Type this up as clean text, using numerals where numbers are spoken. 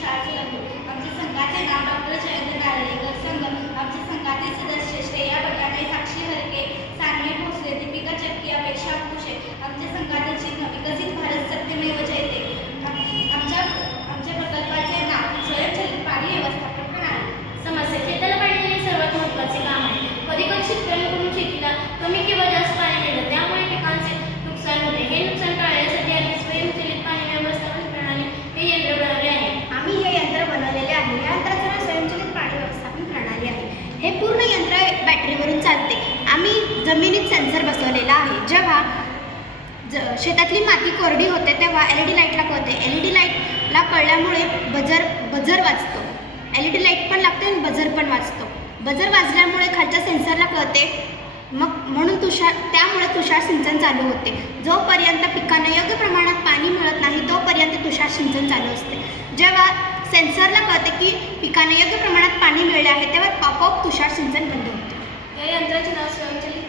शाळा चालवतो. आमच्या संघाचे नाव डॉक्टर जयंत नारळीकर संघ. आमच्या संघातील सदस्य श्रेया बटाणे, साक्षी हरके, सानवी भोसले, दीपिका चक्की, अपेक्षा अंकुशे. आमच्या संघातील चिन्ह विकसित भारत सत्यमेव जयते. आमच्या प्रकल्पाचे नाव स्वयंचलित पाणी व्यवस्थापन प्रणाली. समस्या शेताला पाणी हे सर्वात महत्त्वाचे काम आहे. कधी शेतकऱ्यांकडून शेतीला कमी किंवा जास्त पाणी मिळतं, त्यामुळे पिकांचे नुकसान होते. हे नुकसान टाळण्यासाठी आम्ही स्वयंचलित पाणी व्यवस्थापन प्रणाली हे यंत्र बनवले आहे. आम्ही हे यंत्र बनवलेले आहे. या यंत्राचं नाव स्वयंचलित पाणी व्यवस्थापन प्रणाली आहे. हे पूर्ण यंत्र बॅटरीवरून चालते. आम्ही जमिनीत सेन्सर बसवलेला आहे. जेव्हा शेतातली माती कोरडी होते तेव्हा LED लाईटला कळते. LED लाईटला कळल्यामुळे बजर वाजतो. LED लाईट पण लागते आणि बजर पण वाजतो. बजर वाजल्यामुळे खालच्या सेन्सरला कळते, म्हणून त्यामुळे तुषार सिंचन चालू होते. जोपर्यंत पिकांना योग्य प्रमाणात पाणी मिळत नाही तोपर्यंत तुषार सिंचन चालू असते. जेव्हा सेन्सरला कळते की पिकांना योग्य प्रमाणात पाणी मिळले आहे तेव्हा आपोआप तुषार सिंचन बंद होते. या यंत्राचे नाव स्वयंचलित